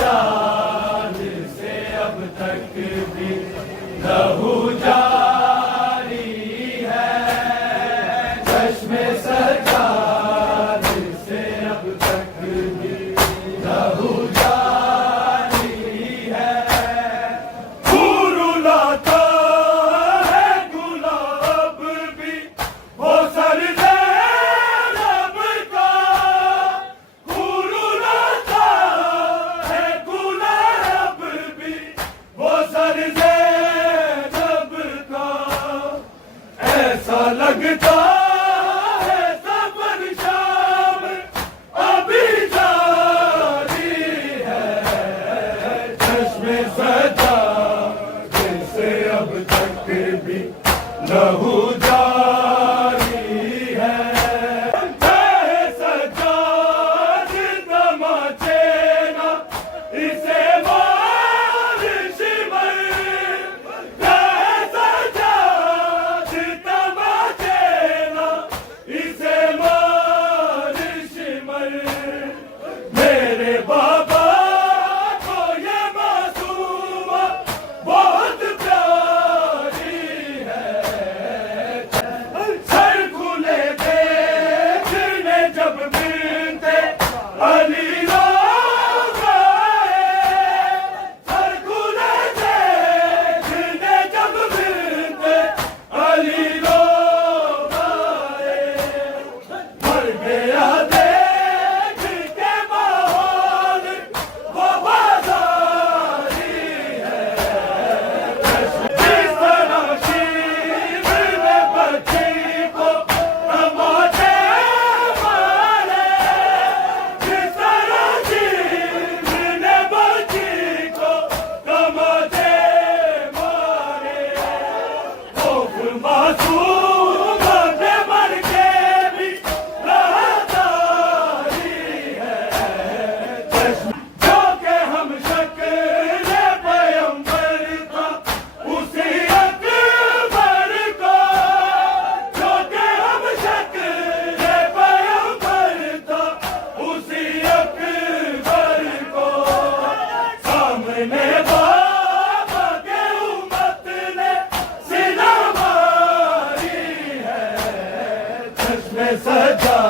जान से अब तक भी लहू जारी है। चश्मे सजाद से अब तक भी लहू जारी है। फूल लाता है गुलाब भी वो सर ज़ैनब का। फूल लाता है गुलाब भी वो सर ज़ैनब का। ऐसा लगता है सफर शाम अभी जारी है। चश्मे सजा से अब तक भी लहू जारी है। चाहे सजाद तमाचे ना इसे बारिश में। चाहे सजाद तमाचे ना इसे बारिश में। मेरे बाबा को ये मासूमा बहुत प्यारी है। सर खुले देखने जब मिलते अली लोग आए। सर खुले देखने जब मिलते अली लोग आए। मर गया देख के माहौल वो बाजारी है। जिस तरह शीर ने बच्ची को तमाचे मारे। जिस तरह शीर ने बच्ची को तमाचे मारे। खौफ मासूम ने मर के भी राहदारी है। जो के हम शक्ल पैगंबर था उसी अकबर को। जो के हम शक्ल पैगंबर था उसी अकबर को। सामने बाबा के उम्मत ने सिला मारी है। चश्मे सजा